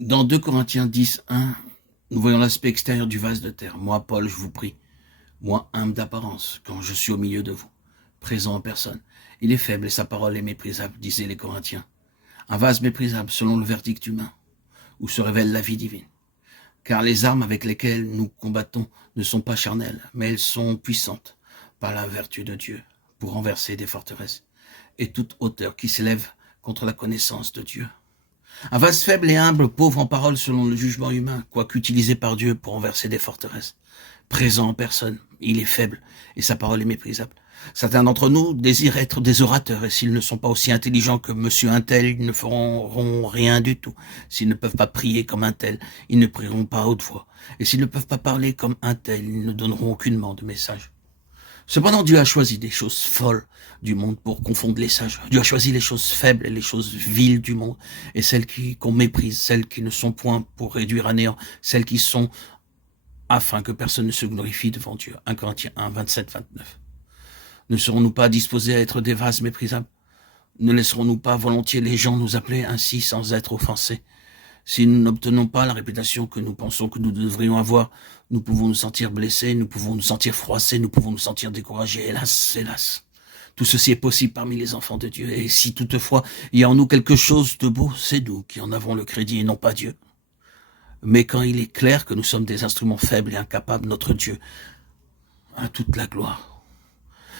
Dans 2 Corinthiens 10, 1, nous voyons l'aspect extérieur du vase de terre. Moi, Paul, je vous prie, moi, humble d'apparence, quand je suis au milieu de vous, présent en personne. Il est faible et sa parole est méprisable, disaient les Corinthiens. Un vase méprisable selon le verdict humain, où se révèle la vie divine. Car les armes avec lesquelles nous combattons ne sont pas charnelles, mais elles sont puissantes par la vertu de Dieu pour renverser des forteresses et toute hauteur qui s'élève contre la connaissance de Dieu. Un vase faible et humble, pauvre en parole selon le jugement humain, quoique utilisé par Dieu pour renverser des forteresses. Présent en personne, il est faible et sa parole est méprisable. Certains d'entre nous désirent être des orateurs et s'ils ne sont pas aussi intelligents que monsieur un tel, ils ne feront rien du tout. S'ils ne peuvent pas prier comme un tel, ils ne prieront pas à haute voix. Et s'ils ne peuvent pas parler comme un tel, ils ne donneront aucunement de message. Cependant, Dieu a choisi des choses folles du monde pour confondre les sages. Dieu a choisi les choses faibles et les choses viles du monde, et celles qu'on méprise, celles qui ne sont point pour réduire à néant, celles qui sont afin que personne ne se glorifie devant Dieu. 1 Corinthiens 1, 27, 29. Ne serons-nous pas disposés à être des vases méprisables? Ne laisserons-nous pas volontiers les gens nous appeler ainsi sans être offensés? Si nous n'obtenons pas la réputation que nous pensons que nous devrions avoir, nous pouvons nous sentir blessés, nous pouvons nous sentir froissés, nous pouvons nous sentir découragés. Hélas, hélas. Tout ceci est possible parmi les enfants de Dieu. Et si toutefois il y a en nous quelque chose de beau, c'est nous qui en avons le crédit et non pas Dieu. Mais quand il est clair que nous sommes des instruments faibles et incapables, notre Dieu a toute la gloire.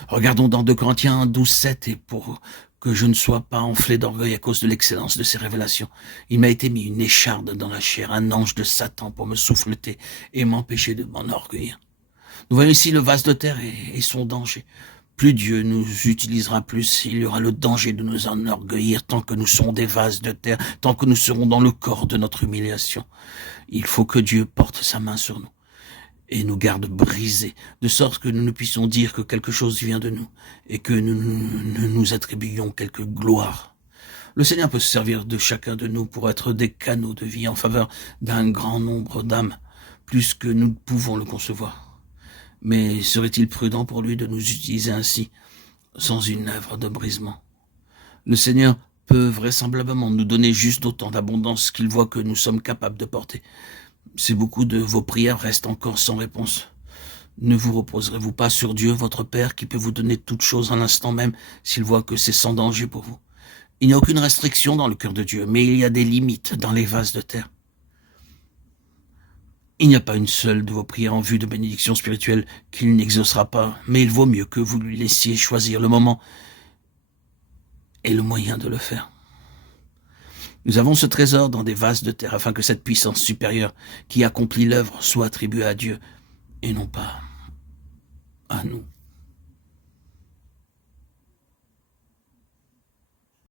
Regardons dans 2 Corinthiens 12, 7, et pour que je ne sois pas enflé d'orgueil à cause de l'excellence de ces révélations, il m'a été mis une écharde dans la chair, un ange de Satan pour me souffleter et m'empêcher de m'enorgueillir. Nous voyons ici le vase de terre et son danger. Plus Dieu nous utilisera, plus il y aura le danger de nous enorgueillir tant que nous serons des vases de terre, tant que nous serons dans le corps de notre humiliation. Il faut que Dieu porte sa main sur nous et nous garde brisés, de sorte que nous ne puissions dire que quelque chose vient de nous et que nous nous attribuions quelque gloire. Le Seigneur peut se servir de chacun de nous pour être des canaux de vie en faveur d'un grand nombre d'âmes, plus que nous pouvons le concevoir. Mais serait-il prudent pour lui de nous utiliser ainsi, sans une œuvre de brisement? Le Seigneur peut vraisemblablement nous donner juste autant d'abondance qu'il voit que nous sommes capables de porter. Si beaucoup de vos prières restent encore sans réponse, ne vous reposerez-vous pas sur Dieu, votre Père, qui peut vous donner toutes choses à l'instant même, s'il voit que c'est sans danger pour vous? Il n'y a aucune restriction dans le cœur de Dieu, mais il y a des limites dans les vases de terre. Il n'y a pas une seule de vos prières en vue de bénédiction spirituelle qu'il n'exaucera pas, mais il vaut mieux que vous lui laissiez choisir le moment et le moyen de le faire. Nous avons ce trésor dans des vases de terre afin que cette puissance supérieure qui accomplit l'œuvre soit attribuée à Dieu et non pas à nous.